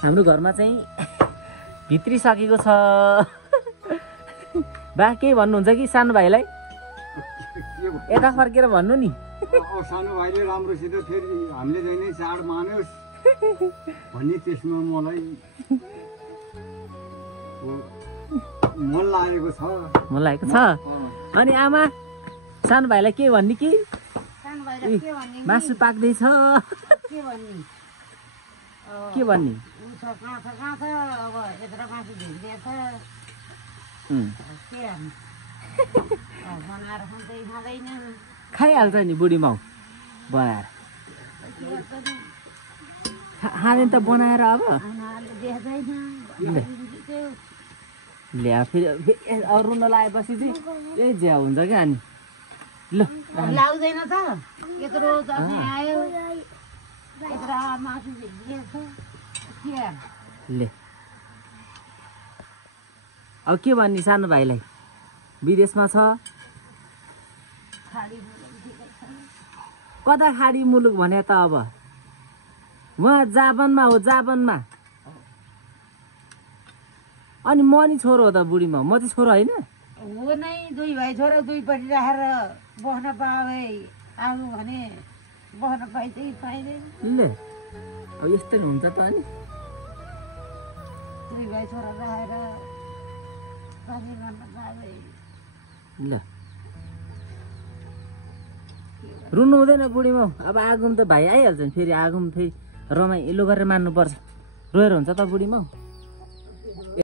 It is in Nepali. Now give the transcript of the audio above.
हाम्रो घरमा चाहिँ भित्रिसकेको छ। बा केही भन्नुहुन्छ कि सानो भाइलाई? यता फर्केर भन्नु नि। सानो भाइले राम्रोसित फेरि हामीले चाहिँ नै चाड मान्योस् भन्ने त्यसमा मलाई मन लागेको छ। मन लागेको छ। अनि आमा सानो भाइलाई के भन्ने कि? मासु पाक्दैछ के भन्ने? खाइहाल्छ नि बुढी माउ बनाएर। खाँदैन त बनाएर अब ल्या फेरि अरू रुन लगाएपछि चाहिँ यही ज्या हुन्छ क्या। अनि ल लाउँदैन त यत्रो दसैँ आयो यत्रो मासु भेटिएछ के ले अब के भन्ने सानो भाइलाई? विदेशमा छ। कता खाडी मुलुक भने त अब उहाँ जापानमा हो, जापानमा। अनि म नि छोरो हो त बुढीमा, म चाहिँ छोरो होइन? हो नै, दुई भाइ छोरा दुईपट्टि राखेर बस्न पाए आउनु भने बस्न पाइँदै पाइँदैन। ल अब यस्तै हुन्छ त। अनि दुई भाइ छोरा राखेर बानी गर्न पाए। ल रुनु हुँदैन बुढीमा। अब आगोमा त भाइ आइहाल्छ नि फेरि। आगोमा फेरि रमाइलो गरेर मान्नुपर्छ। रोएर हुन्छ त बुढीमा।